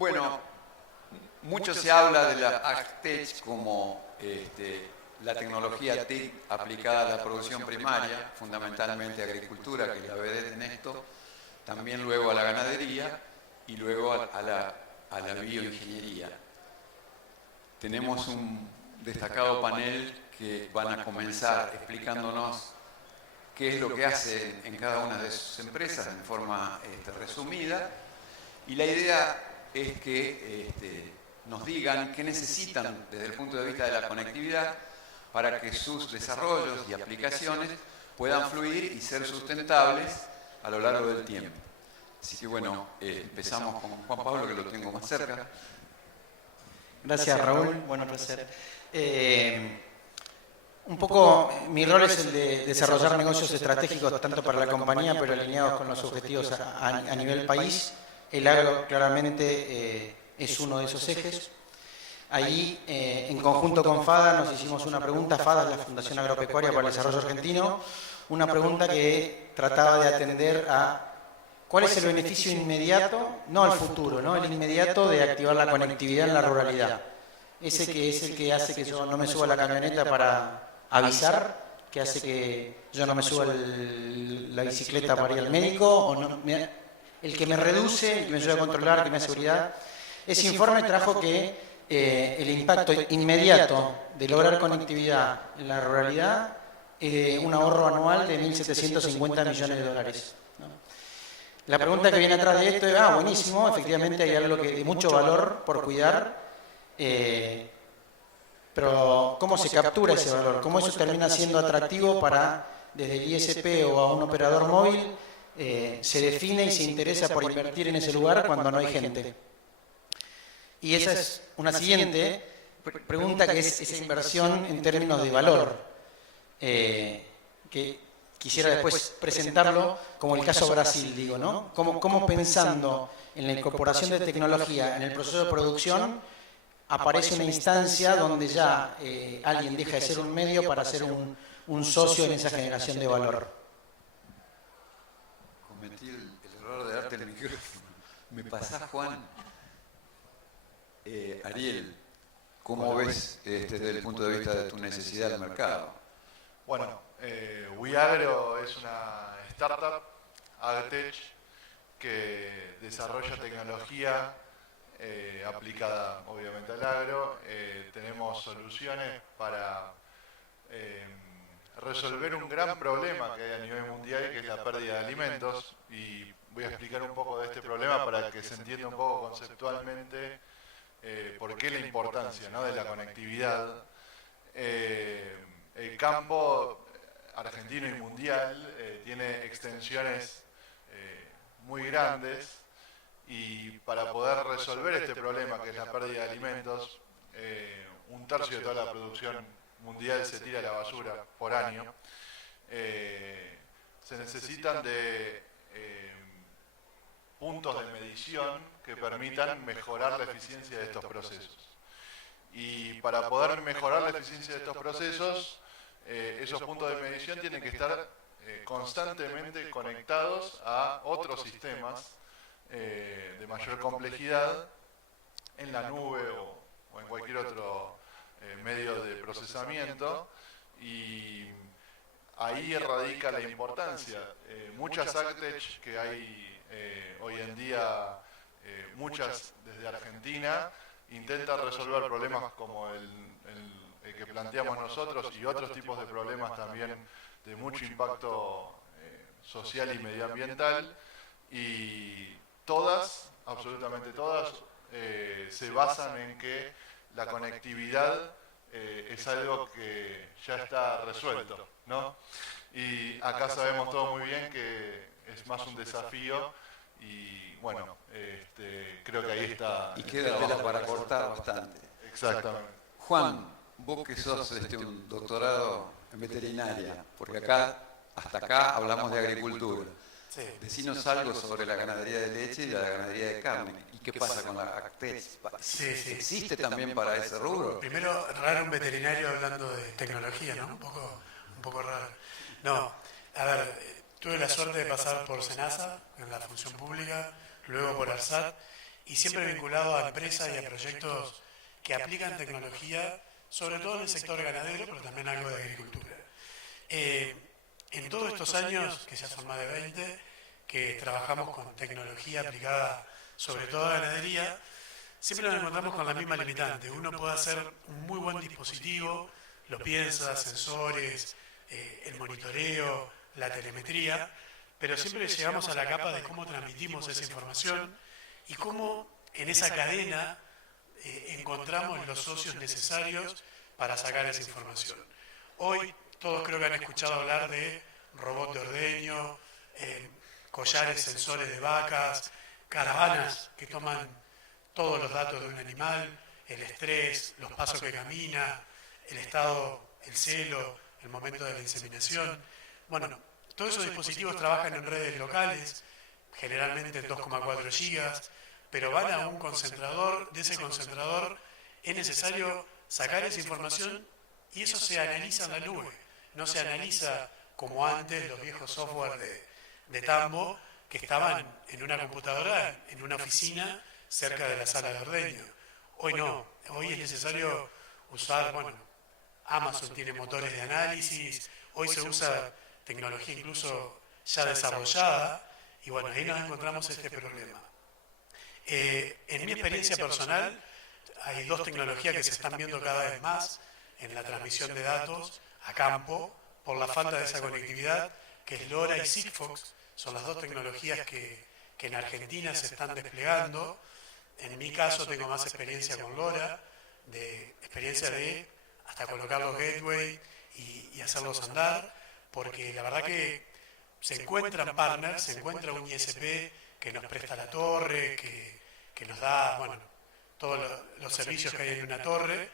Bueno, mucho se habla de la AgTech como la tecnología TIC aplicada a la producción primaria, fundamentalmente a agricultura, que es la vedette en esto, también luego a la ganadería y luego a la bioingeniería. Tenemos un destacado panel que van a comenzar explicándonos qué es lo que hacen en cada una de sus empresas en forma resumida, y la idea es que nos digan qué necesitan desde el punto de vista de la conectividad para que sus desarrollos y aplicaciones puedan fluir y ser sustentables a lo largo del tiempo. Así que bueno, empezamos con Juan Pablo, que lo tengo más cerca. Gracias, Raúl, bueno, placer. Un poco mi rol es el de desarrollar negocios estratégicos tanto para la compañía, pero alineados con los objetivos a nivel país. El agro claramente es uno de esos ejes. Ahí, en conjunto con FADA, nos hicimos una pregunta. FADA es la Fundación Agropecuaria para el Desarrollo Argentino. Una pregunta que trataba de atender a cuál es el beneficio inmediato, no al futuro, ¿no? El inmediato de activar la conectividad en la ruralidad. Ese que es el que hace que yo no me suba a la camioneta para avisar, que hace que yo no me suba la bicicleta para ir al médico, o no, el que me reduce, el que me ayuda a controlar, que me da seguridad. Ese informe trajo que el impacto inmediato de lograr conectividad en la ruralidad un ahorro anual de 1.750 millones de dólares. ¿No? La pregunta que viene atrás de esto es, buenísimo, efectivamente hay algo de mucho valor por cuidar, pero ¿cómo se captura ese valor? ¿Cómo eso termina siendo atractivo para, desde el ISP o a un operador móvil, se define y se interesa por invertir en ese lugar cuando no hay gente? Y esa es una siguiente pregunta, que es esa inversión en términos de valor, que quisiera después presentarlo como el caso Brasil, digo, ¿no? Cómo pensando en la incorporación de tecnología en el proceso de producción, aparece una instancia donde ya alguien deja de ser un medio para ser un socio en esa generación de valor. Cometí el error de darte el micrófono. ¿Me pasás, Juan? Ariel, ¿cómo ves desde el punto de vista de tu necesidad del mercado? Bueno, WeAgro es una startup, AgTech, que desarrolla tecnología aplicada obviamente al agro. Tenemos soluciones para resolver un gran problema que hay a nivel mundial, que es la pérdida de alimentos, y voy a explicar un poco de este problema para que se entienda un poco conceptualmente por qué la importancia, ¿no?, de la conectividad. El campo argentino y mundial tiene extensiones muy grandes, y para poder resolver este problema, que es la pérdida de alimentos, un tercio de toda la producción mundial se tira a la basura por año. Se necesitan de puntos de medición que permitan mejorar la eficiencia de estos procesos. Y para poder mejorar la eficiencia de estos procesos, esos puntos de medición tienen que estar constantemente conectados a otros sistemas de mayor complejidad en la nube o en cualquier otro medio de procesamiento, y ahí radica la importancia. Muchas AgTech que hay hoy en día, muchas desde Argentina, intentan resolver problemas como el que planteamos nosotros y otros tipos de problemas también de mucho impacto social y medioambiental, y todas, absolutamente todas, se basan en que la conectividad es algo que ya está resuelto, ¿no? Y acá sabemos todos muy bien que es más un desafío, y bueno, creo que ahí está. Y queda tela para cortar bastante. Exactamente. Juan, vos que sos un doctorado en veterinaria, porque hasta acá hablamos de agricultura. Sí. Decinos algo sobre la ganadería de leche y la ganadería de carne. ¿Y qué pasa con la AgTech? Sí. ¿Existe también para ese rubro? Primero, raro un veterinario hablando de tecnología, ¿no? Un poco raro. No, a ver, tuve la suerte de pasar por SENASA, en la función pública, luego por ARSAT, y siempre vinculado a empresas y a proyectos que aplican tecnología, sobre todo en el sector ganadero, pero también algo de agricultura. En todos estos años, que ya son más de 20, que trabajamos con tecnología aplicada sobre todo a ganadería, siempre nos encontramos con la misma limitante. Uno puede hacer un muy buen dispositivo, lo piensa, sensores, el monitoreo, la telemetría, pero siempre llegamos a la capa de cómo transmitimos esa información y cómo en esa cadena encontramos los socios necesarios para sacar esa información. Hoy todos creo que han escuchado hablar de robots de ordeño, collares sensores de vacas, caravanas que toman todos los datos de un animal, el estrés, los pasos que camina, el estado, el celo, el momento de la inseminación. Bueno, todos esos dispositivos trabajan en redes locales, generalmente en 2,4 gigas, pero van a un concentrador. De ese concentrador es necesario sacar esa información y eso se analiza en la nube. No se analiza como antes los viejos software de Tambo, que estaban en una computadora, en una oficina, cerca de la sala de ordeño. Hoy no, hoy es necesario usar, bueno, Amazon tiene motores de análisis, hoy se usa tecnología incluso ya desarrollada, y bueno, ahí nos encontramos este problema. En mi experiencia personal, hay dos tecnologías que se están viendo cada vez más en la transmisión de datos a campo, por la falta de esa conectividad, que es LoRa y Sigfox. Son las dos tecnologías que en Argentina se están desplegando. En mi caso tengo más experiencia con LoRa, experiencia de hasta colocar los gateways y hacerlos andar, porque la verdad que se encuentran partners, se encuentra un ISP que nos presta la torre, que nos da, bueno, todos los servicios que hay en una torre,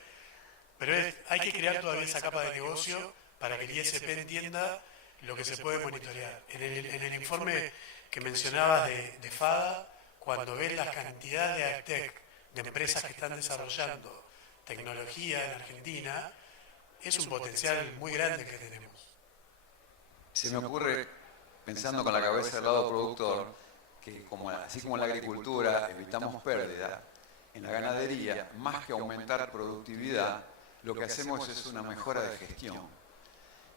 pero hay que crear todavía esa capa de negocio para que el ISP entienda lo que se puede monitorear. En el informe que mencionabas de FADA, cuando ves la cantidad de AgTech, de empresas que están desarrollando tecnología en Argentina, es un potencial muy grande que tenemos. Se me ocurre, pensando con la cabeza del lado productor, que así como en la agricultura evitamos pérdida, en la ganadería, más que aumentar productividad, lo que hacemos es una mejora de gestión.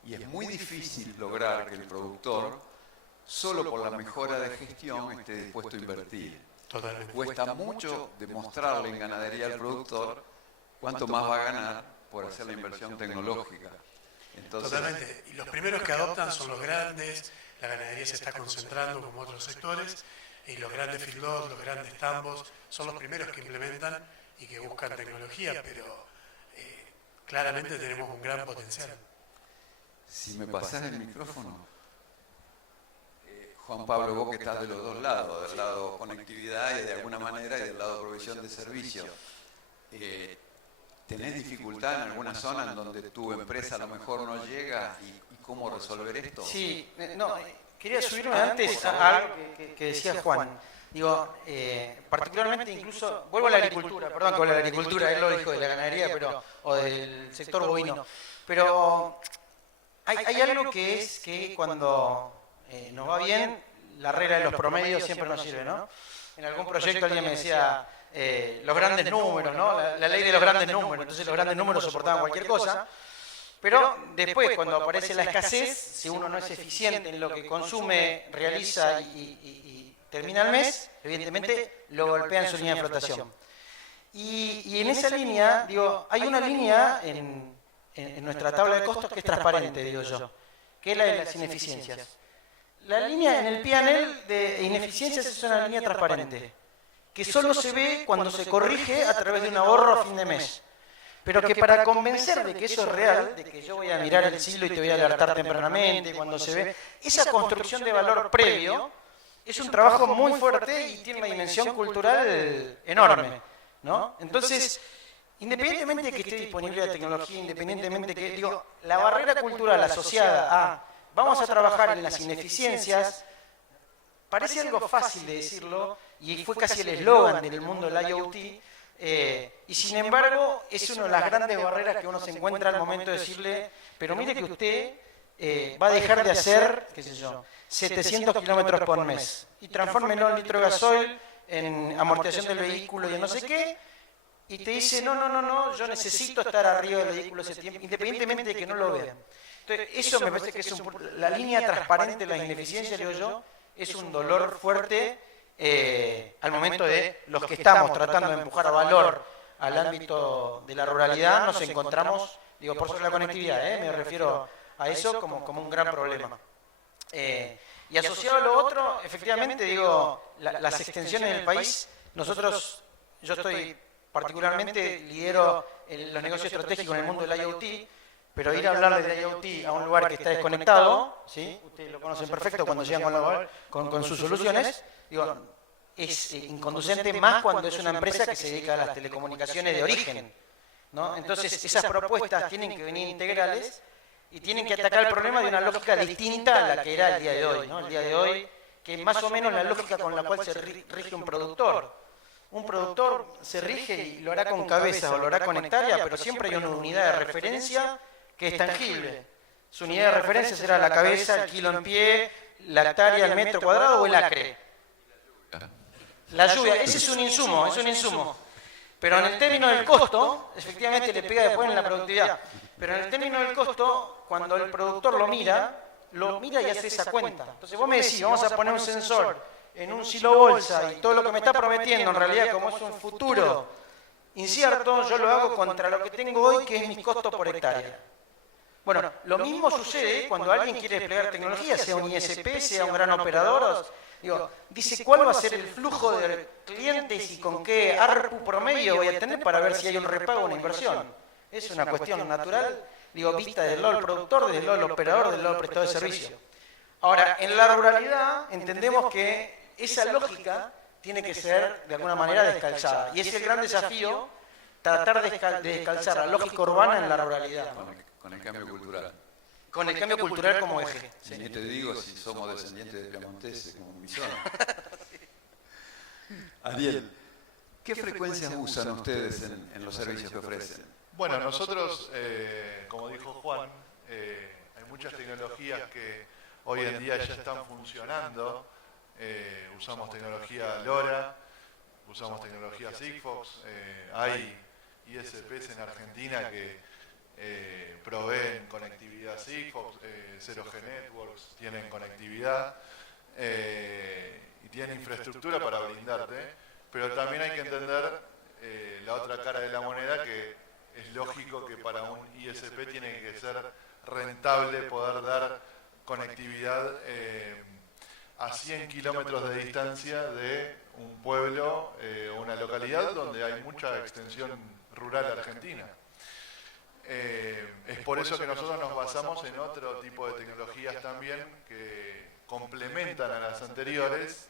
Y es muy difícil lograr que el productor, solo por la mejora de gestión, esté dispuesto a invertir. Totalmente. Cuesta mucho demostrarle en ganadería al productor cuánto más va a ganar por hacer la inversión tecnológica. Entonces, totalmente. Y los primeros que adoptan son los grandes, la ganadería se está concentrando como otros sectores, y los grandes feedlots, los grandes tambos, son los primeros que implementan y que buscan tecnología, pero claramente tenemos un gran potencial. si me pasás el micrófono, Juan Pablo, vos que estás de los dos lados, del lado conectividad y de alguna manera y del lado provisión de servicios, ¿tenés dificultad en alguna zona en donde tu empresa a lo mejor no llega y cómo resolver esto? Sí, no, quería subirme antes a algo que decía Juan. Digo, particularmente incluso, vuelvo a la agricultura, perdón que vuelvo a la agricultura, él lo dijo de la ganadería o del sector bovino, pero hay algo que es que cuando nos va bien, la regla de los promedios siempre nos sirve, ¿no? En algún proyecto alguien me decía los grandes números, ¿no? La ley de los grandes números, entonces los grandes números soportaban cualquier cosa, pero después cuando aparece la escasez, si uno no es eficiente en lo que consume, realiza y termina el mes, evidentemente lo golpea en su línea de flotación. Y en esa línea, digo, hay una línea en nuestra tabla de costos que es transparente, digo yo, que es la de las ineficiencias. La línea en el P&L de ineficiencias es una línea transparente, que solo se ve cuando se corrige a través de un ahorro a fin de mes. Pero que para convencer de que eso es real, de que yo voy a mirar el siglo y te voy a alertar tempranamente cuando se ve, esa construcción de valor previo es un trabajo muy fuerte y tiene una dimensión cultural enorme, ¿no? Entonces, independientemente de que esté disponible la tecnología, independientemente de que, digo, la barrera cultural asociada a vamos a trabajar en las ineficiencias, parece algo fácil de decirlo, y fue casi el eslogan del mundo del IoT, y sin embargo es una de las grandes barreras que uno se encuentra al momento de decirle, pero mire que usted va a dejar de hacer, qué sé yo, 700 kilómetros por mes, y transfórmelo en litro de gasoil en amortización del vehículo y en no sé qué, y te dice, no, yo necesito estar arriba del vehículo ese tiempo, independientemente de que no lo vean. Entonces, eso me parece que es la línea transparente de la ineficiencia, digo yo, es un dolor fuerte al momento de los que estamos tratando de empujar a valor al ámbito de la ruralidad, nos encontramos, digo, por sobre la conectividad, me refiero a eso como un gran problema. Y asociado a lo otro, efectivamente, digo, las extensiones del país, yo estoy particularmente, lidero los negocios estratégicos en el mundo del IoT, pero ir a hablarle de IoT a un lugar que está desconectado, ¿sí? Ustedes lo conocen perfecto cuando llegan con sus soluciones, digo, es inconducente más cuando es una empresa que se dedica a las telecomunicaciones de origen, ¿no? Entonces, esas propuestas tienen que venir integrales y tienen que atacar el problema de una lógica distinta a la que era el día de hoy, ¿no? El día de hoy, que es más o menos la lógica con la cual se rige un productor. Un productor se rige y lo hará con cabeza o lo hará con hectárea, pero siempre hay una unidad de referencia que es tangible. Su unidad de referencia será la cabeza, el kilo en pie, la hectárea, el metro cuadrado o el acre. La lluvia, ese es un insumo. Pero en el término del costo, efectivamente le pega después en la productividad. Pero en el término del costo, cuando el productor lo mira y hace esa cuenta. Entonces vos me decís, vamos a poner un sensor en un silo bolsa y todo lo que me está prometiendo en realidad como es un futuro incierto, yo lo hago contra lo que tengo hoy, que es mi costo por hectárea. Bueno, lo mismo sucede cuando alguien quiere desplegar tecnología, sea un ISP, sea un gran operador, dice cuál va a ser el flujo de clientes y con qué ARPU promedio voy a tener para ver si hay un repago o una inversión. Es una cuestión natural, vista desde el lado del productor, desde el lado del operador, desde el lado del prestador de servicio. Ahora, en la ruralidad entendemos que esa lógica tiene que ser de alguna manera descalzada. Y es el gran desafío tratar de descalzar la lógica urbana en la ruralidad, ¿no? Con el cambio cultural. Con el cambio cultural como eje. Sí. Ni te digo si somos descendientes de piamonteses como mi zona. Ariel, ¿qué frecuencias usan ustedes en los servicios que ofrecen? Bueno, nosotros, como dijo Juan, hay muchas tecnologías que hoy en día ya están funcionando. Usamos tecnología LoRa, usamos tecnología Sigfox, hay ISPs en Argentina que proveen conectividad Sigfox, 0G Networks tienen conectividad y tienen infraestructura para brindarte, pero también hay que entender la otra cara de la moneda, que es lógico que para un ISP tiene que ser rentable poder dar conectividad a 100 kilómetros de distancia de un pueblo o una localidad donde hay mucha extensión rural argentina. Es por eso que nosotros nos basamos en otro tipo de tecnologías también que complementan a las anteriores,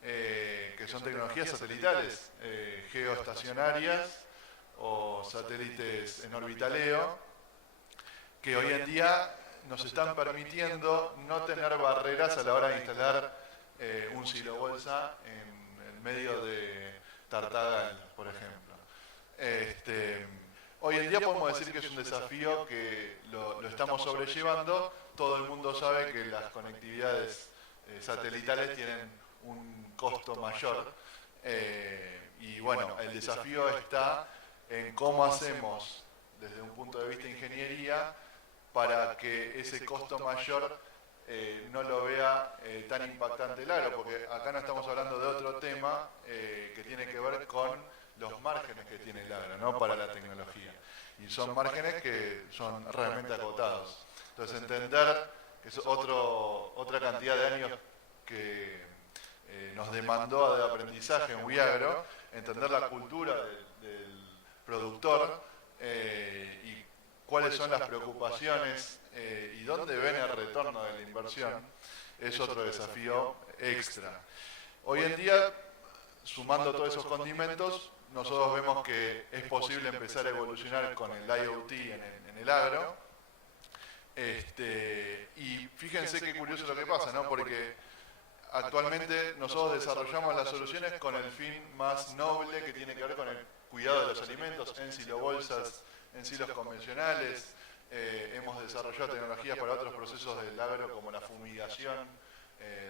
que son tecnologías satelitales, geoestacionarias o satélites en orbitaleo, que hoy en día nos están permitiendo no tener barreras a la hora de instalar un silo bolsa en el medio de Tartagal, por ejemplo. Hoy en día podemos decir que es un desafío que lo estamos sobrellevando. Todo el mundo sabe que las conectividades satelitales tienen un costo mayor. Y bueno, el desafío está en cómo hacemos desde un punto de vista de ingeniería para que ese costo mayor no lo vea tan impactante el agro, porque acá no estamos hablando de otro tema que tiene que ver con los márgenes que tiene el agro, ¿no? Para la tecnología. Y son márgenes que son realmente acotados. Entonces entender que es otra cantidad de años que nos demandó de aprendizaje en Wiagro, entender la cultura del productor y cuáles son las preocupaciones y dónde ven el retorno de la inversión, es otro desafío extra. Hoy en día, sumando todos esos condimentos, nosotros vemos que es posible empezar a evolucionar con el IoT en el agro. Y fíjense qué curioso lo que pasa, ¿no? Porque actualmente nosotros desarrollamos las soluciones con el fin más noble, que tiene que ver con el cuidado de los alimentos en silobolsas, en silos convencionales. Hemos desarrollado tecnologías para otros procesos del agro como la fumigación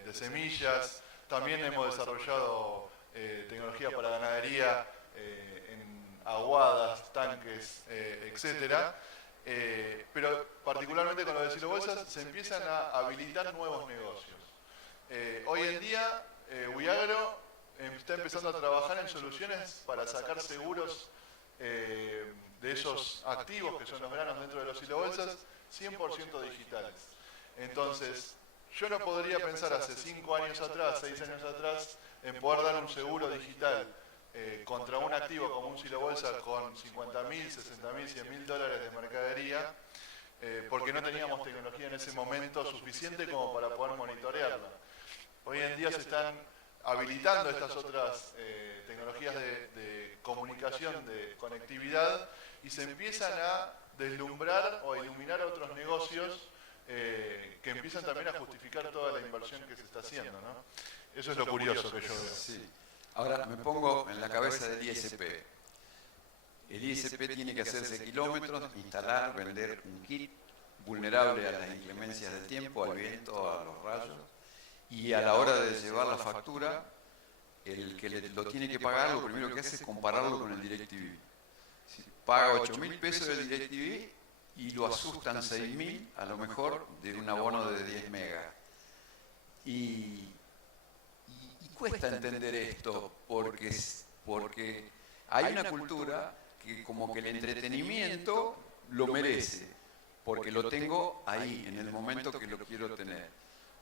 de semillas. También hemos desarrollado tecnología para ganadería, en aguadas, tanques, etcétera. Pero particularmente con lo de silobolsas se empiezan a habilitar nuevos negocios. Hoy en día, Uiagro está empezando a trabajar en soluciones para sacar seguros de esos activos que son los granos dentro de los silobolsas 100% digitales. Entonces, yo no podría pensar hace 5 años atrás, 6 años atrás, en poder dar un seguro digital contra un activo como un silobolsa con 50.000, 60.000, 100.000 dólares de mercadería, porque no teníamos tecnología en ese momento suficiente como para poder monitorearla. Hoy en día se están habilitando estas otras tecnologías de comunicación, de conectividad, y se empiezan a deslumbrar o a iluminar otros negocios que empiezan también a justificar toda la inversión que se está haciendo, ¿no? Eso es lo curioso que yo veo. Sí. Ahora me pongo en la cabeza del ISP. El ISP tiene que hacerse kilómetros, instalar, vender un kit vulnerable a las inclemencias del tiempo, al viento, a los rayos, y a la hora de llevar la factura, el que lo tiene que pagar, lo primero que hace es compararlo con el DirecTV. Si paga 8.000 pesos del DirecTV y lo asustan 6.000, a lo mejor, de un abono de 10 megas. Y cuesta entender esto, porque hay una cultura que como que el entretenimiento lo merece, porque lo tengo ahí, en el momento que lo quiero tener.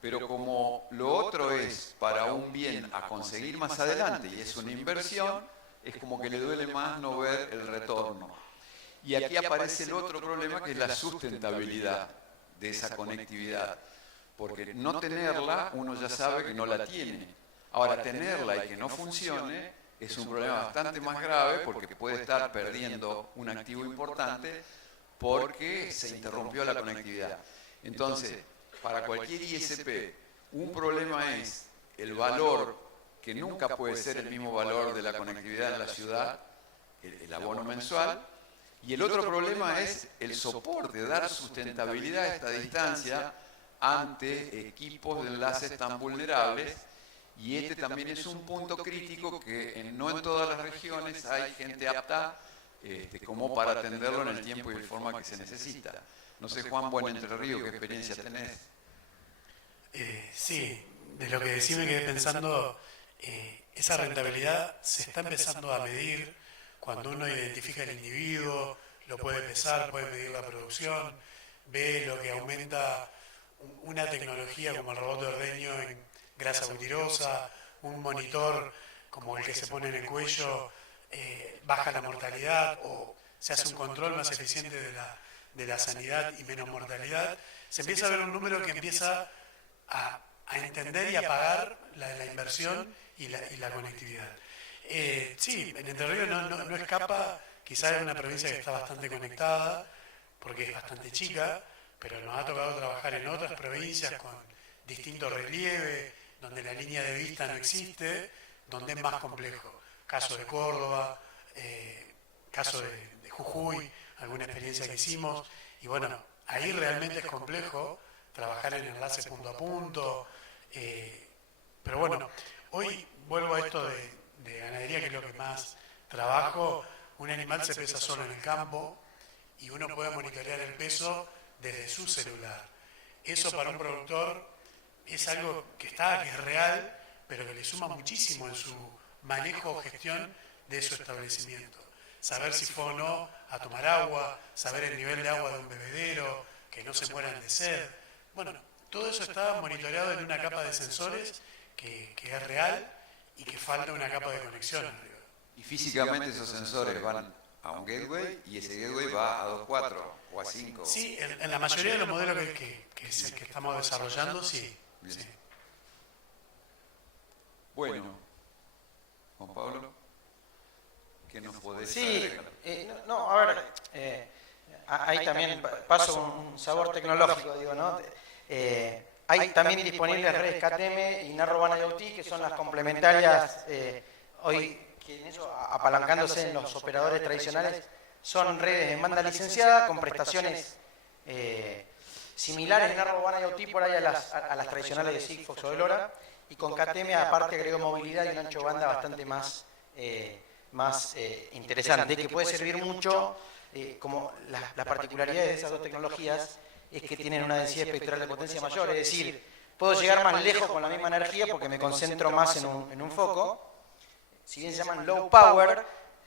Pero como lo otro es para un bien a conseguir más adelante y es una inversión, es como que le duele más no ver el retorno. Y aquí aparece el otro problema, que es la sustentabilidad de esa conectividad. Porque no tenerla, uno ya sabe que no la tiene. Ahora, tenerla y que no funcione es un problema bastante más grave, porque puede estar perdiendo un activo importante porque se interrumpió la conectividad. Entonces, para cualquier ISP, un problema es el valor, que nunca puede ser el mismo valor de la conectividad en la ciudad, el abono mensual, y el otro problema es el soporte, dar sustentabilidad a esta distancia ante equipos de enlaces tan vulnerables. Y este también es un punto crítico que no en todas las regiones hay gente apta como para atenderlo en el tiempo y de forma que se necesita. No sé, Juan, Buen Entre Ríos, ¿qué experiencia tenés? Sí, de lo que decís me quedé pensando, esa rentabilidad se está empezando a medir cuando uno identifica el individuo, lo puede pesar, puede medir la producción, ve lo que aumenta una tecnología como el robot de ordeño en grasa butirosa, un monitor como el que se pone en el cuello, baja la mortalidad o se hace un control más eficiente de la sanidad y menos mortalidad. Se empieza a ver un número que empieza a entender y a pagar la inversión y la conectividad. Sí, en Entre Ríos no escapa, quizás es una provincia que está bastante conectada, porque es bastante chica, pero nos ha tocado trabajar en otras provincias con distinto relieve, donde la línea de vista no existe, donde es más complejo. Caso de Córdoba, caso de Jujuy, alguna experiencia que hicimos, y bueno, ahí realmente es complejo trabajar en enlaces punto a punto, pero bueno, hoy vuelvo a esto de ganadería, que es lo que más trabajo. Un animal se pesa solo en el campo y uno puede monitorear el peso desde su celular. Eso para un productor es algo que es real, pero que le suma muchísimo en su manejo o gestión de su establecimiento. Saber si fue o no a tomar agua, saber el nivel de agua de un bebedero, que no se mueran de sed. Bueno, todo eso está monitoreado en una capa de sensores que es real y que falta una capa de conexión arriba. Y físicamente esos sensores van a un gateway y ese gateway va a 2.4 o a 5. Sí, en la mayoría de los modelos que estamos desarrollando, sí. Sí. Bueno, Juan Pablo, ¿qué nos podés Sí, agregar? a ver, ahí también paso un sabor tecnológico, digo, ¿no? Hay también disponibles redes KTM y Narrowband IoT, que son las complementarias hoy, que en eso, apalancándose en los operadores tradicionales, son redes en banda licenciada con prestaciones similares en Narrowband IoT por ahí a las tradicionales de Sigfox o de LoRa, y con KTM aparte agregó movilidad y un ancho de banda bastante más interesante, que puede servir mucho, como las particularidades de esas dos tecnologías es que tienen una densidad espectral de potencia mayor, es decir, puedo llegar más lejos con la misma energía porque me concentro más en un foco. Si bien se llaman low power,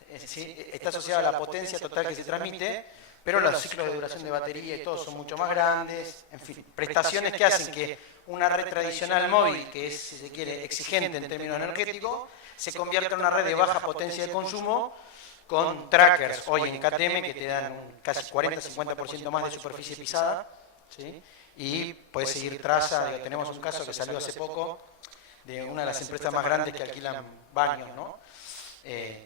está asociado a la potencia total que se transmite, pero los ciclos de duración de batería y todo son mucho más grandes, en fin, prestaciones que hacen que una red tradicional móvil, que es, si se quiere, exigente en términos energéticos, se convierta en una red de baja potencia de consumo con trackers hoy en KTM que te dan casi 40-50% más de superficie pisada, ¿sí? Y puedes seguir traza. Tenemos un caso que salió hace poco de una de las empresas más grandes que alquilan baños, ¿no?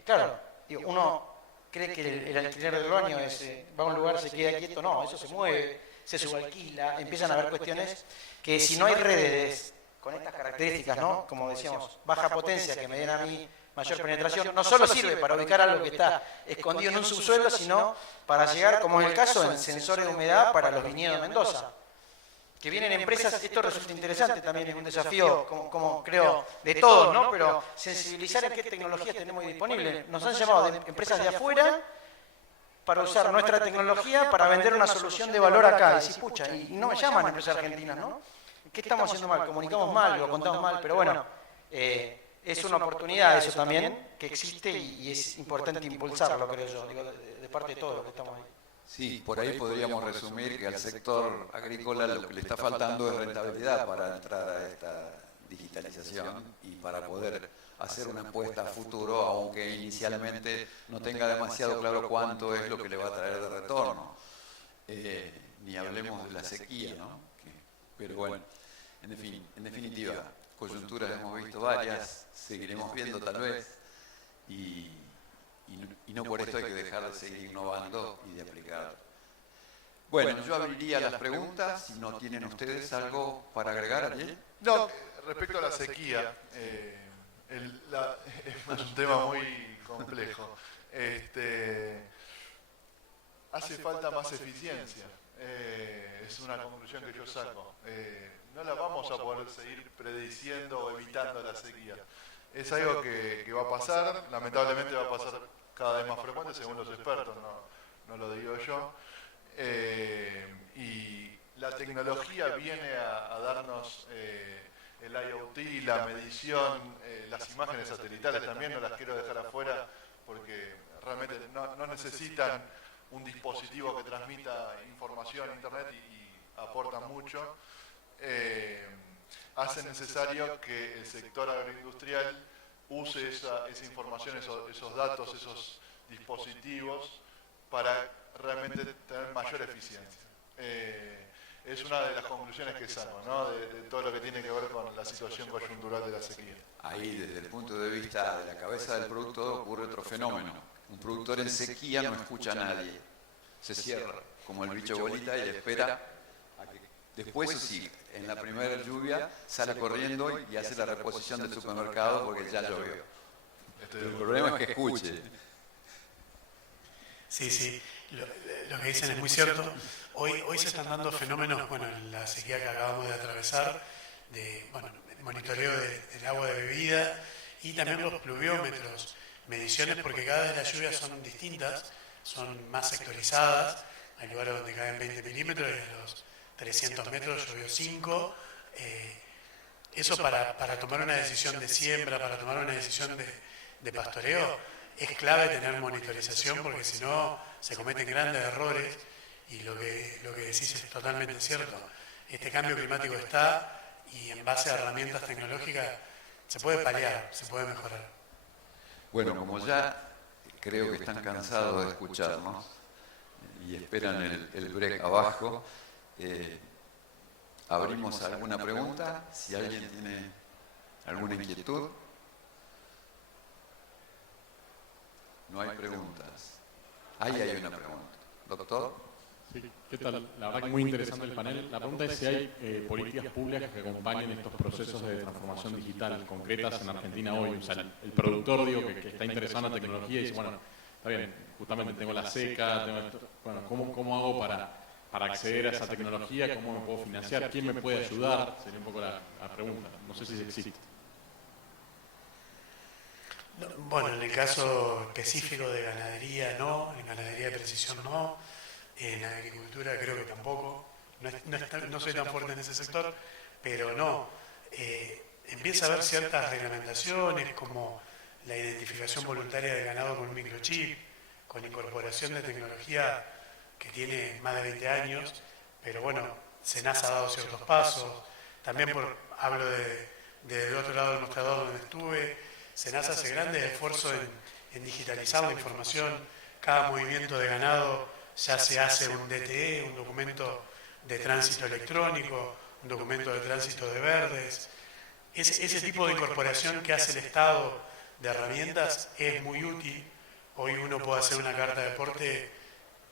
Claro, uno cree que el alquiler del baño es, va a un lugar, se queda quieto, no, eso se mueve, se subalquila, empiezan a haber cuestiones que si no hay redes con estas características, ¿no? Como decíamos, baja potencia que me den a mí mayor penetración, no solo sirve para ubicar algo que está escondido en un subsuelo, sino para llegar, como es el caso, en sensores de humedad para los viñedos de Mendoza. Que vienen empresas, esto resulta interesante, también es un desafío, como creo, de todos, ¿no? Pero sensibilizar en qué tecnologías tenemos disponibles. Nos han llamado de empresas de afuera para usar nuestra tecnología para vender una solución de valor acá. Y decís, pucha, y no me llaman empresas argentinas, ¿no? ¿Qué estamos haciendo mal? Comunicamos mal, lo contamos mal, pero bueno, es una oportunidad eso también que existe y es importante impulsarlo, creo yo, digo, de parte de todos los que estamos ahí. Sí, por ahí podríamos resumir que al sector agrícola lo que le está faltando es rentabilidad para entrar a esta digitalización y para poder hacer una apuesta a futuro, aunque inicialmente no tenga demasiado claro cuánto es lo que le va a traer de retorno. Ni hablemos de la sequía, ¿no? Pero bueno, en definitiva, coyunturas hemos visto varias, seguiremos viendo tal vez, y no por esto hay que dejar de seguir innovando y de aplicar. Bueno, yo abriría las preguntas, si no tienen ustedes algo para agregar, Ariel. No, respecto a la sequía, es un tema muy complejo. Hace falta más eficiencia, es una conclusión que yo saco. No la vamos a poder seguir prediciendo o evitando la sequía. Es algo que va a pasar, lamentablemente va a pasar cada vez más frecuente según los expertos, no lo digo yo. Y la tecnología viene a darnos el IoT, la medición, las imágenes satelitales también, no las quiero dejar afuera porque realmente no necesitan un dispositivo que transmita información a internet y aporta mucho. Hace necesario que el sector agroindustrial use esa información, esos datos, esos dispositivos para realmente tener mayor eficiencia. Es una de las conclusiones que saco, ¿no? de todo lo que tiene que ver con la situación coyuntural de la sequía. Ahí, desde el punto de vista de la cabeza del productor, ocurre otro fenómeno. Un productor en sequía no escucha a nadie, se cierra, como el bicho bolita, y espera a que después sí, en la primera lluvia, sale corriendo y hace la reposición del supermercado porque ya llovió. El problema es que escuche. Sí, lo que dicen es muy cierto. Hoy se están dando fenómenos, bueno, en la sequía que acabamos de atravesar, de monitoreo del agua de bebida y también los pluviómetros, mediciones, porque cada vez las lluvias son distintas, son más sectorizadas. Hay lugares donde caen 20 milímetros y a los 300 metros llovió 5. Eso para tomar una decisión de siembra, para tomar una decisión de pastoreo, es clave tener monitorización porque si no se cometen grandes errores y lo que decís es totalmente cierto. Este cambio climático está y en base a herramientas tecnológicas se puede paliar, se puede mejorar. Bueno, como ya creo que están cansados de escucharnos y esperan el break abajo, abrimos alguna pregunta, si alguien tiene alguna inquietud. No hay preguntas. Ahí hay una pregunta. Doctor. Sí, ¿qué tal? La verdad que muy interesante el panel. La pregunta es si hay políticas públicas que acompañen estos procesos de transformación digital concretas en Argentina hoy. O sea, el productor, digo, que está interesado en la tecnología y dice, bueno, está bien, justamente tengo la seca, tengo esto, bueno, ¿cómo hago para para acceder a esa tecnología, ¿cómo me puedo financiar? ¿Quién me puede ayudar? Sería un poco la pregunta. No sé si existe. Bueno, en el caso específico de ganadería no, en ganadería de precisión no, en agricultura creo que tampoco, no soy tan fuerte en ese sector, pero no. Empieza a haber ciertas reglamentaciones como la identificación voluntaria del ganado con un microchip, con incorporación de tecnología que tiene más de 20 años, pero bueno, SENASA ha dado ciertos pasos. También hablo del otro lado del mostrador donde estuve, SENASA hace grandes esfuerzos en digitalizar la información. Cada movimiento de ganado ya se hace un DTE, un documento de tránsito electrónico, un documento de tránsito de verdes. Ese tipo de incorporación que hace el Estado de herramientas es muy útil. Hoy uno puede hacer una carta de porte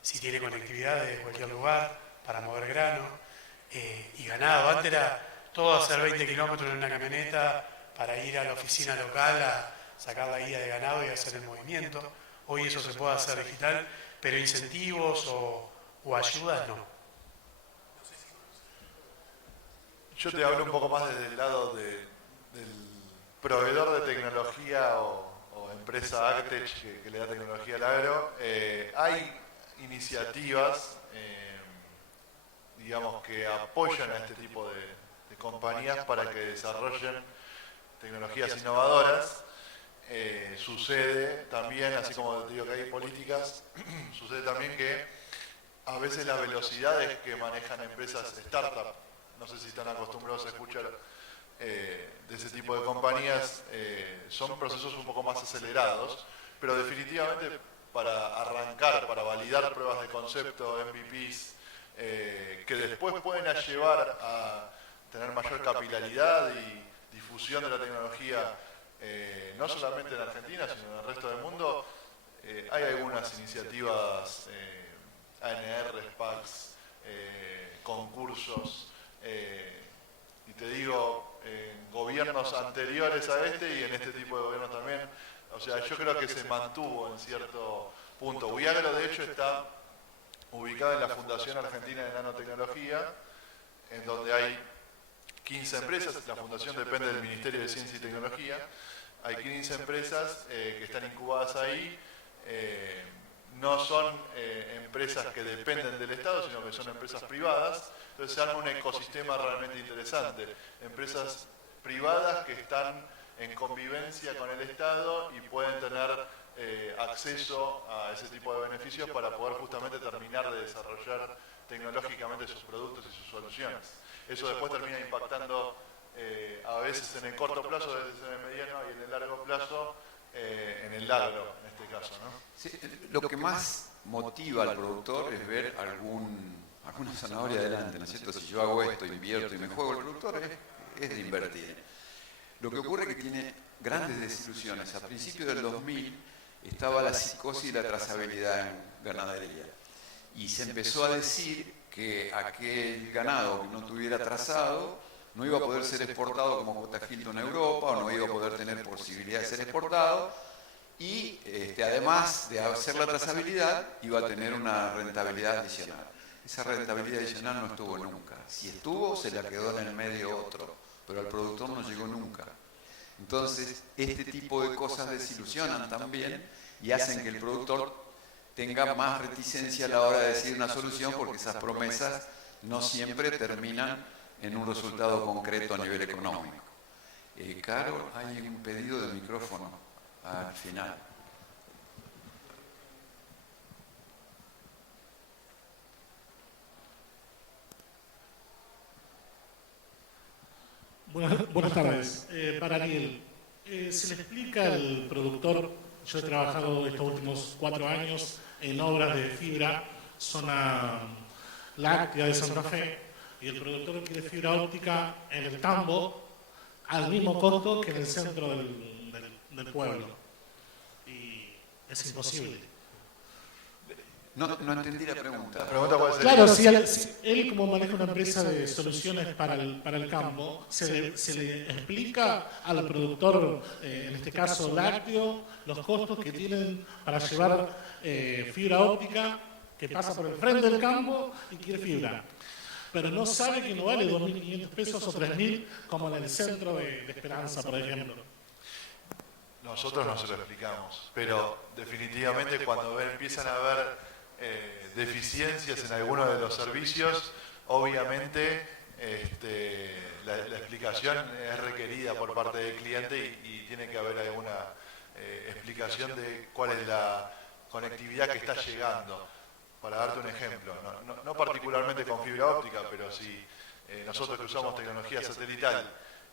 si tiene conectividad de cualquier lugar para mover grano y ganado. Antes era todo hacer 20 kilómetros en una camioneta para ir a la oficina local a sacar la guía de ganado y hacer el movimiento. Hoy eso se puede hacer digital, pero incentivos o ayudas no. Yo te hablo un poco más desde el lado del proveedor de tecnología o empresa Agtech que le da tecnología al agro. Hay iniciativas, digamos, que apoyan a este tipo de compañías para que desarrollen tecnologías innovadoras. Sucede también, así como te digo que hay políticas, sucede también que a veces las velocidades que manejan empresas startup, no sé si están acostumbrados a escuchar de ese tipo de compañías, son procesos un poco más acelerados, pero definitivamente para arrancar, para validar pruebas de concepto, MVPs, que después pueden llevar a tener mayor capilaridad y difusión de la tecnología, no solamente en Argentina, sino en el resto del mundo. Hay algunas iniciativas, ANR, SPACs, concursos, y te digo, en gobiernos anteriores a este y en este tipo de gobiernos también. O sea, yo creo que se mantuvo en cierto punto. Viagro, de hecho, está ubicada en la Fundación Argentina de Nanotecnología, en donde hay 15 empresas. La fundación depende del Ministerio de Ciencia y Tecnología. Hay 15 empresas que están incubadas ahí. No son empresas que dependen del Estado, sino que son empresas privadas. Entonces se arma un ecosistema realmente interesante. Empresas privadas que están en convivencia con el Estado y pueden tener acceso a ese tipo de beneficios para poder justamente terminar de desarrollar tecnológicamente sus productos y sus soluciones. Eso después termina impactando a veces en el corto plazo, a veces en el mediano y en el largo plazo, en el agro, en este caso, ¿no? Sí, lo que más motiva al productor es ver alguna zanahoria adelante, ¿no es cierto? Si yo hago esto, invierto y me juego, el productor es de invertir. Lo que ocurre es que tiene grandes desilusiones. A principios del 2000 estaba la psicosis y la trazabilidad en ganadería. Y se empezó a decir que aquel ganado que no tuviera trazado no iba a poder ser exportado como J. Hilton a Europa, o no iba a poder tener posibilidad de ser exportado, y además de hacer la trazabilidad, iba a tener una rentabilidad adicional. Esa rentabilidad adicional no estuvo nunca. Si estuvo, se la quedó en el medio otro, pero al productor no llegó nunca. Entonces, este tipo de cosas desilusionan también y hacen que el productor tenga más reticencia a la hora de decir una solución, porque esas promesas no siempre terminan en un resultado concreto a nivel económico. Caro, hay un pedido de micrófono al final. Buenas tardes. Para Ariel, ¿se le explica al productor? Yo he trabajado estos últimos 4 años en obras de fibra, zona láctea de Santa Fe, y el productor quiere fibra óptica en el tambo al mismo costo que en el centro del pueblo. Y es imposible. No entendí la pregunta. La pregunta puede ser... Claro, si él como maneja una empresa de soluciones para el campo, se le explica al productor, en este caso lácteo, los costos que tienen para llevar fibra óptica que pasa por el frente del campo y quiere fibra. Pero no sabe que no vale 2.500 pesos o 3.000 como en el centro de Esperanza, por ejemplo. Nosotros no se lo explicamos, pero definitivamente cuando empiezan a haber deficiencias en alguno de los servicios, obviamente la explicación es requerida por parte del cliente y tiene que haber alguna explicación de cuál es la conectividad que está llegando. Para darte un ejemplo, no particularmente con fibra óptica, pero si nosotros que usamos tecnología satelital,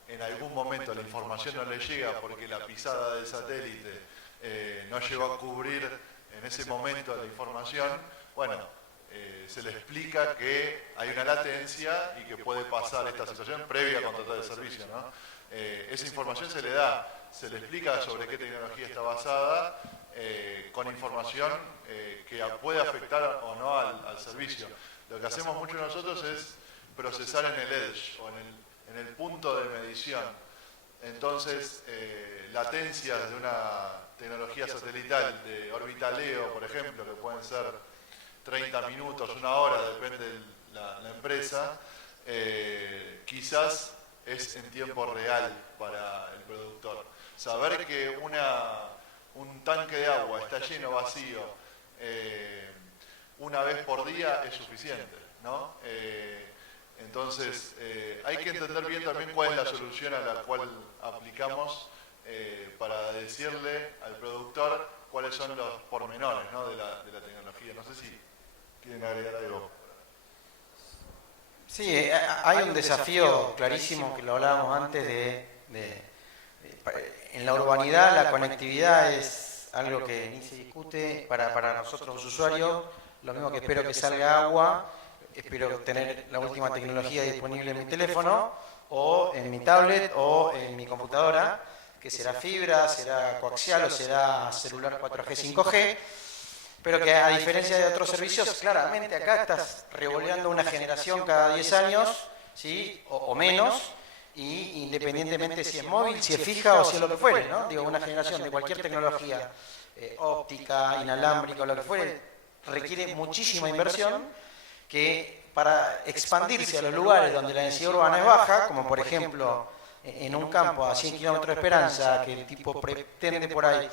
en algún momento la información no le llega porque la pisada del satélite no llegó a cubrir en ese momento la información, bueno, se le explica que hay una latencia y que puede pasar esta situación previa a contratar el servicio, ¿no? Esa información se le da, se le explica sobre qué tecnología está basada, con información que puede afectar o no al servicio. Lo que hacemos mucho nosotros es procesar en el edge o en el punto de medición. Entonces, latencias de una tecnología satelital de orbitaleo, por ejemplo, que pueden ser 30 minutos, una hora, depende de la empresa, quizás es en tiempo real para el productor. Saber que un tanque de agua está lleno o vacío una vez por día es suficiente, ¿no? Entonces, hay que entender bien también cuál es la solución a la cual aplicamos para decirle al productor cuáles son los pormenores, ¿no?, de la tecnología. No sé si quieren agregar algo. Sí, hay un desafío clarísimo que lo hablábamos antes en la urbanidad la conectividad es algo que ni se discute para nosotros los usuarios, lo mismo que espero que salga agua, espero tener la última tecnología disponible en mi teléfono o en mi tablet o en mi computadora, que será fibra, será coaxial o será celular 4G, 5G, pero que a diferencia de otros servicios, claramente acá estás revoleando una generación cada 10 años, ¿sí?, o menos, y independientemente si es móvil, si es fija o si es lo que fuere, ¿no? Digo, una generación de cualquier tecnología, óptica, inalámbrica, lo que fuere, requiere muchísima inversión que para expandirse a los lugares donde la densidad urbana es baja, como por ejemplo en un campo a 100 kilómetros de Esperanza, que el tipo pretende por ahí,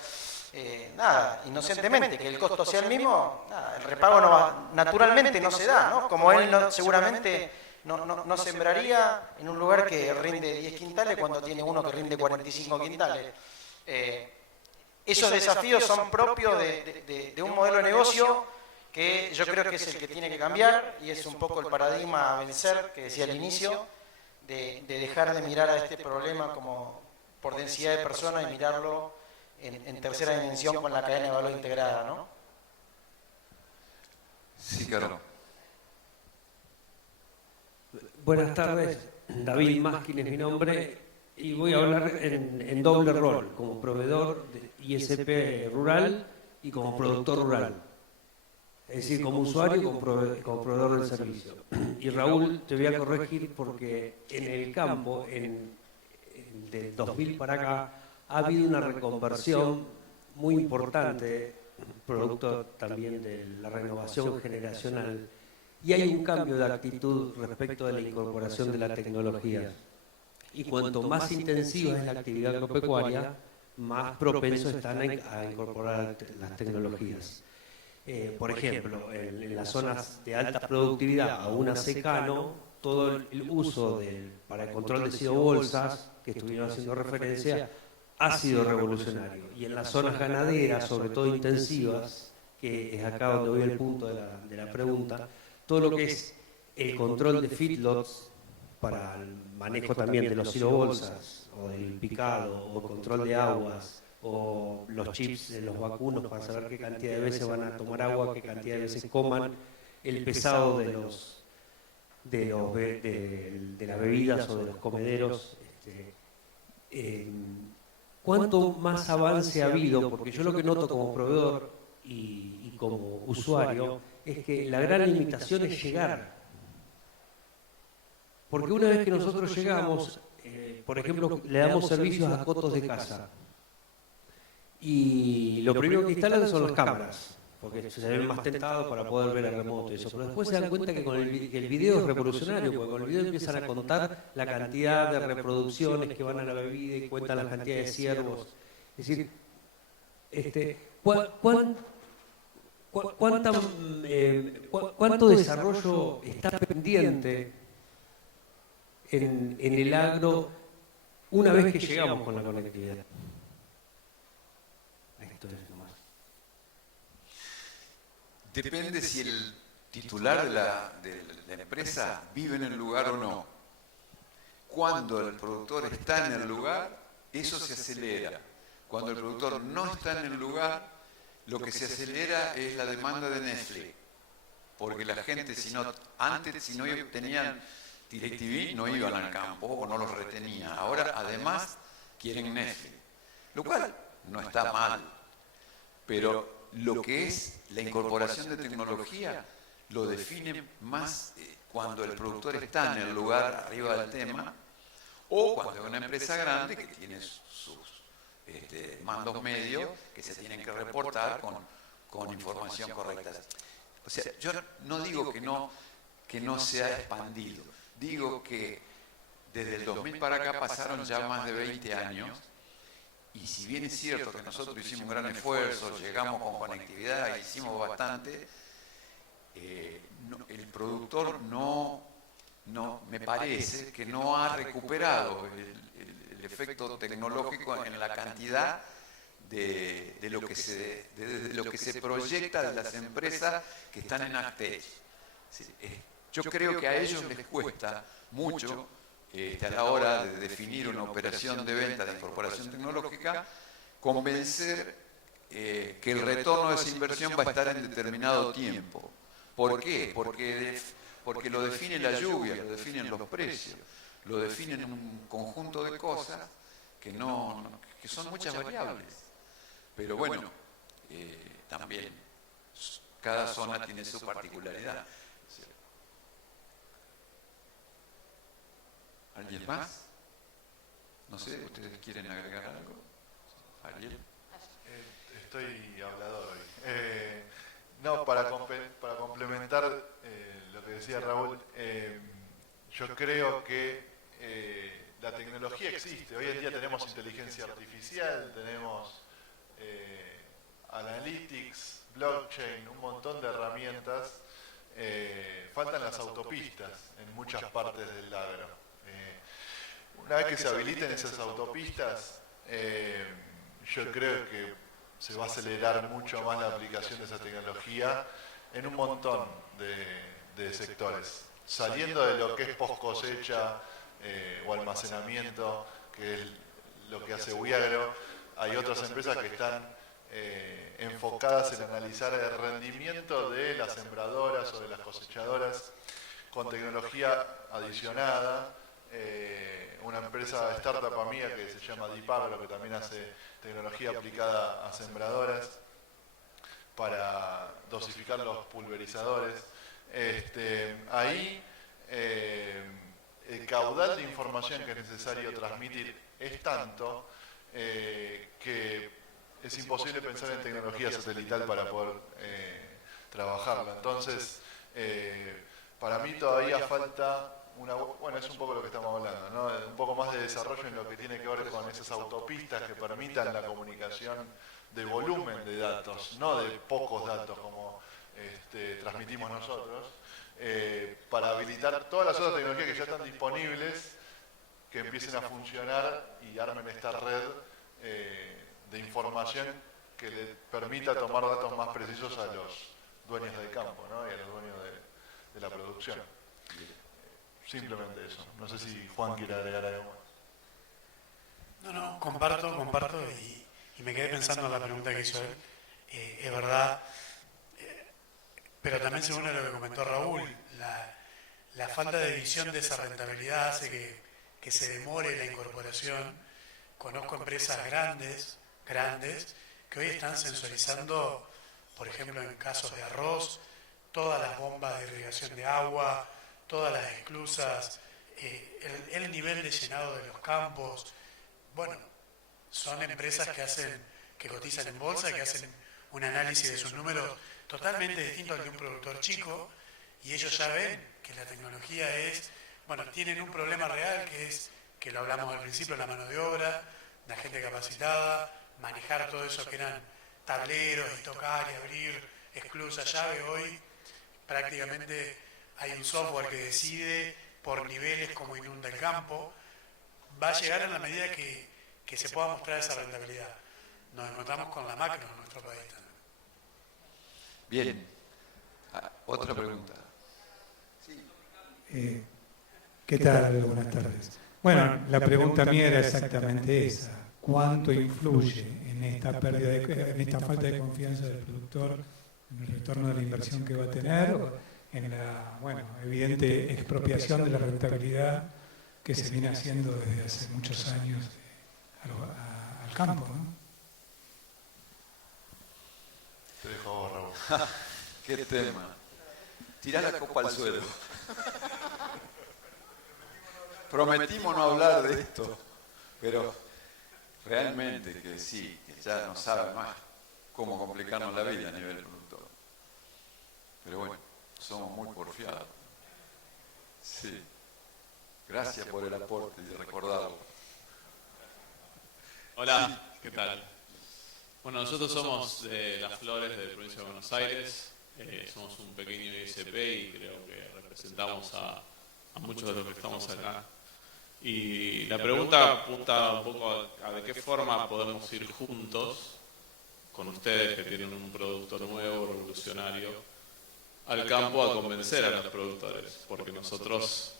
inocentemente, que el costo sea el mismo, el repago naturalmente no se da, ¿no? Como él seguramente no sembraría en un lugar que rinde 10 quintales cuando tiene uno que rinde 45 quintales. Esos desafíos son propios de un modelo de negocio que yo creo que es el que tiene que cambiar y es un poco el paradigma a vencer, que decía al inicio, de dejar de mirar a este problema como por densidad de personas y mirarlo en tercera dimensión con la cadena de valor integrada, ¿no? Sí, Carlos. Buenas tardes, David Maskin es mi nombre y voy a hablar en doble rol, como proveedor de ISP rural y como productor rural. Es decir, como usuario y como proveedor del servicio. Y Raúl, te voy a corregir porque en el campo, de 2000 para acá, ha habido una reconversión muy importante, producto también de la renovación generacional, y hay un cambio de actitud respecto de la incorporación de la tecnología. Y cuanto más intensiva es la actividad agropecuaria, más propensos están a incorporar las tecnologías. Por ejemplo, en las zonas de alta productividad, aún a secano, todo el uso para el control de silobolsas, que estuvieron haciendo referencia, ha sido revolucionario. Y en las zonas ganaderas, sobre todo intensivas, que es acá donde voy al punto de la pregunta, todo lo que es el control de feedlots para el manejo también de los silobolsas, o del picado, o control de aguas, o los chips de los vacunos para saber qué cantidad de veces van a tomar agua, qué cantidad de veces coman, el pesado de las bebidas o de los comederos. ¿Cuánto más avance ha habido? Porque yo lo que noto como proveedor y como usuario es que la gran limitación es llegar. Porque una vez que nosotros llegamos, por ejemplo, le damos servicios a cotos de casa. Y lo primero que instalan son las cámaras. porque se ven más tentados para poder ver el remoto y eso, pero después se dan cuenta que que el video es revolucionario, porque con el video empiezan a contar la cantidad de reproducciones que van a la bebida y cuentan la cantidad de ciervos. Es decir, ¿cuánto desarrollo está pendiente en el agro una vez que llegamos con la conectividad? Esto es nomás. Depende si el titular de la empresa vive en el lugar o no. Cuando el productor está en el lugar, eso se acelera. Cuando el productor no está en el lugar, lo que se acelera es la demanda de Netflix. Porque la gente, antes si no tenían DirecTV, no iban al campo o no los retenían. Ahora, además, quieren Netflix. Lo cual no está mal. Pero lo que es la incorporación de tecnología lo define más cuando el productor está en el lugar arriba del tema, o cuando es una empresa grande que tiene sus mandos medios que se tienen que reportar con información correcta. O sea, yo no digo que no se ha expandido, digo que desde el 2000 para acá pasaron ya más de 20 años. Y si bien es cierto que nosotros hicimos un gran esfuerzo, llegamos con conectividad, hicimos bastante, el productor me parece que no ha recuperado el efecto tecnológico en la cantidad de lo que se proyecta de las empresas que están en Actech. Yo creo que a ellos les cuesta mucho a la hora de definir una operación de venta de incorporación tecnológica, convencer que el retorno de esa inversión va a estar en determinado tiempo. ¿Por qué? Porque lo define la lluvia, lo definen los precios, lo definen un conjunto de cosas que son muchas variables. Pero bueno, también cada zona tiene su particularidad. ¿Alguien más? No sé, ¿ustedes quieren agregar algo? ¿Alguien? Estoy hablador hoy. No, para complementar lo que decía Raúl, yo creo que la tecnología existe. Hoy en día tenemos inteligencia artificial, tenemos analytics, blockchain, un montón de herramientas. Faltan las autopistas en muchas partes del agro. Una vez que se habiliten esas autopistas, yo creo que se va a acelerar mucho más la aplicación de esa tecnología en un montón de sectores. Saliendo de lo que es post cosecha o almacenamiento, que es lo que hace Uiagro, hay otras empresas que están enfocadas en analizar el rendimiento de las sembradoras o de las cosechadoras con tecnología adicionada. Una empresa startup amiga que se llama Dipagro, que también hace tecnología aplicada a sembradoras para dosificar los pulverizadores. Ahí el caudal de información que es necesario transmitir es tanto que es imposible pensar en tecnología satelital para poder trabajarla. Entonces, para mí todavía falta es un poco lo que estamos hablando, ¿no? Un poco más de desarrollo en lo que tiene que ver con esas autopistas que permitan la comunicación de volumen de datos, no de pocos datos como transmitimos nosotros, para habilitar todas las otras tecnologías que ya están disponibles, que empiecen a funcionar y armen esta red de información que le permita tomar datos más precisos a los dueños del campo, ¿no? Y a los dueños de la producción. Simplemente eso. No sé si Juan quiere agregar algo más. No, comparto y me quedé pensando en la pregunta que hizo él. Es verdad, pero también según lo que comentó Raúl, la falta de visión de esa rentabilidad hace que se demore la incorporación. Conozco empresas grandes, que hoy están sensorizando, por ejemplo en casos de arroz, todas las bombas de irrigación de agua, todas las esclusas, el nivel de llenado de los campos. Bueno, son empresas que cotizan en bolsa, que hacen un análisis de sus números totalmente distinto al de un productor chico, y ellos ya ven que la tecnología es, bueno, tienen un problema real que es, que lo hablamos al principio, la mano de obra, la gente capacitada, manejar todo eso que eran tableros y tocar y abrir esclusas, llave. Hoy prácticamente hay un software que decide por niveles cómo inunda el campo. Va a llegar en la medida que se pueda mostrar esa rentabilidad. Nos encontramos con la macro en nuestro país también. Bien. Otra pregunta. ¿Qué tal? Buenas tardes. Bueno, la pregunta mía era exactamente esa. ¿Cuánto influye en esta pérdida, en esta falta de confianza del productor, en el retorno de la inversión que va a tener, en la, bueno, evidente expropiación de la rentabilidad que se viene haciendo desde hace muchos años al campo, ¿no? Te dejo a vos, Raúl. ¿Qué tema? Tirá la copa al suelo. Prometimos no hablar de esto, pero realmente que sí, que ya no sabe más cómo complicarnos la vida a nivel productor. Pero bueno, somos muy porfiados. Sí. Gracias por el aporte y recordarlo. Hola, ¿qué tal? Bueno, nosotros somos de Las Flores, de la provincia de Buenos Aires. Somos un pequeño ISP y creo que representamos a muchos de los que estamos acá. Y la pregunta apunta un poco a de qué forma podemos ir juntos con ustedes que tienen un producto nuevo, revolucionario, al campo a convencer a los productores, porque nosotros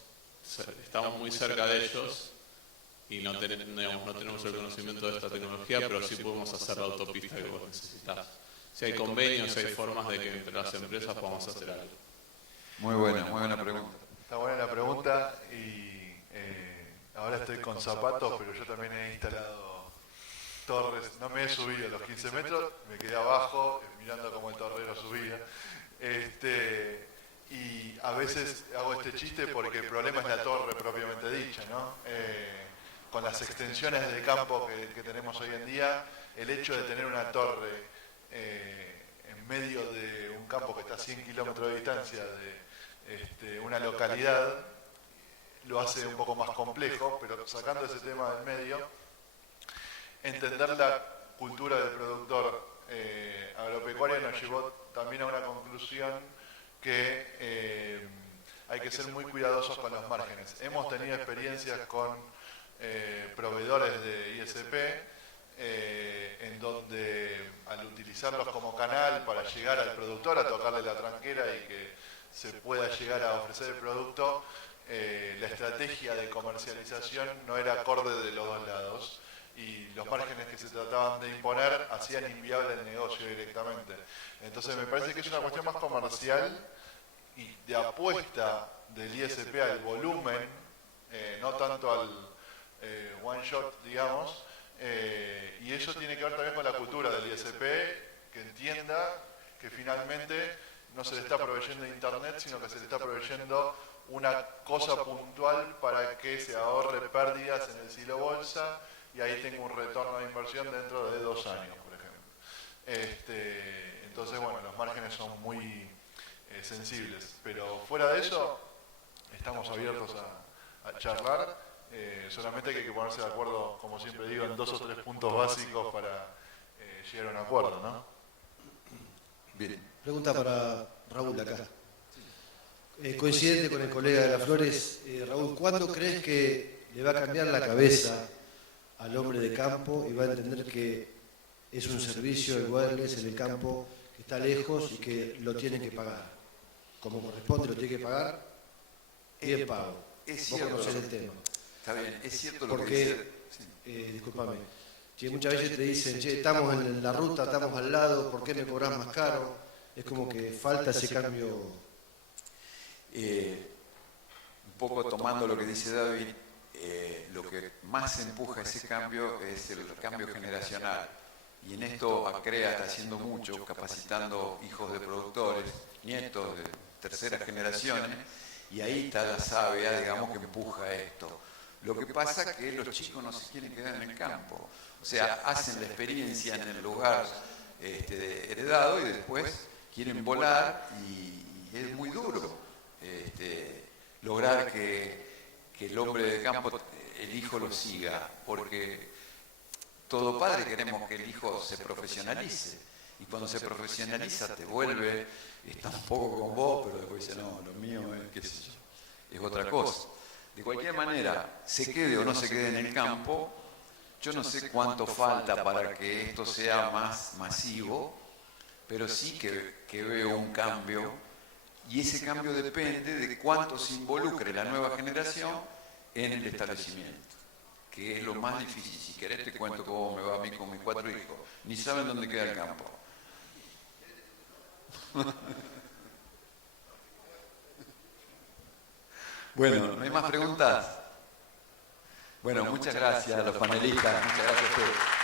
estamos muy cerca de ellos y no tenemos el conocimiento de esta tecnología, pero sí podemos hacer la autopista que vos necesitas. Si hay convenios, si hay formas de que entre las empresas podamos hacer algo. Muy buena pregunta. Está buena la pregunta y ahora estoy con zapatos, pero yo también he instalado torres. No me he subido a los 15 metros, me quedé abajo mirando cómo el torrero subía. Y a veces hago este chiste porque el problema es la torre propiamente dicha, ¿no? Con las extensiones de campo que tenemos hoy en día, el hecho de tener una torre en medio de un campo que está a 100 kilómetros de distancia de una localidad, lo hace un poco más complejo, pero sacando ese tema del medio, entender la cultura del productor agropecuario nos llevó también a una conclusión que hay que ser muy cuidadosos con los márgenes. Hemos tenido experiencias con proveedores de ISP en donde al utilizarlos como canal para llegar al productor, a tocarle la tranquera y que se pueda llegar a ofrecer el producto, la estrategia de comercialización no era acorde de los dos lados y los márgenes que se trataban de imponer hacían inviable el negocio directamente. Entonces me parece que es una cuestión más comercial y de apuesta del ISP al volumen, no tanto al one shot, digamos, y eso tiene que ver también con la cultura del ISP, que entienda que finalmente no se le está proveyendo internet, sino que se le está proveyendo una cosa puntual para que se ahorre pérdidas en el silo bolsa y ahí tenga un retorno de inversión dentro de 2 años, por ejemplo. Entonces, bueno, los márgenes son muy sensibles, pero fuera de eso estamos abiertos a charlar, solamente que hay que ponerse de acuerdo, como siempre digo, en 2 o 3 puntos básicos para llegar a un acuerdo, ¿no? Bien. Pregunta para Raúl acá. Coincidente con el colega de Las Flores, Raúl, ¿cuándo crees que le va a cambiar la cabeza al hombre de campo y va a entender que es un servicio el wireless en el campo que está lejos y que lo tiene que pagar? Como corresponde, lo tiene que pagar, bien pago. Es Vos cierto. conocés el tema. Está bien, es cierto lo que Porque, dice. discúlpame, que muchas veces te dicen, che, estamos en la ruta, estamos al lado, ¿por qué me cobras más caro? Es como que falta ese cambio. Un poco tomando lo que dice David, lo que más empuja ese cambio es el cambio generacional. Y en esto ACREA está haciendo mucho, capacitando hijos de productores, nietos de terceras generaciones, y ahí está la savia, digamos, que empuja esto. Lo que pasa es que los chicos no se quieren quedar en el campo, o sea, hacen la experiencia en el lugar heredado y después quieren volar y es muy duro lograr que el hombre de campo, el hijo lo siga, porque todo padre queremos que el hijo se profesionalice, y cuando se profesionaliza te vuelve, está un poco con vos, pero después dice, no, lo mío es, qué sé yo, es otra cosa. De cualquier manera, se quede o no se quede en el campo, yo no sé cuánto falta para que esto sea más masivo, pero sí que veo un cambio, y ese cambio depende de cuánto se involucre la nueva generación en el establecimiento, que es lo más difícil. Si querés te cuento cómo me va a mí con mis 4 hijos, ni saben dónde queda el campo. Bueno, ¿no hay más preguntas? Bueno, muchas gracias a los panelistas, muchas gracias a ustedes.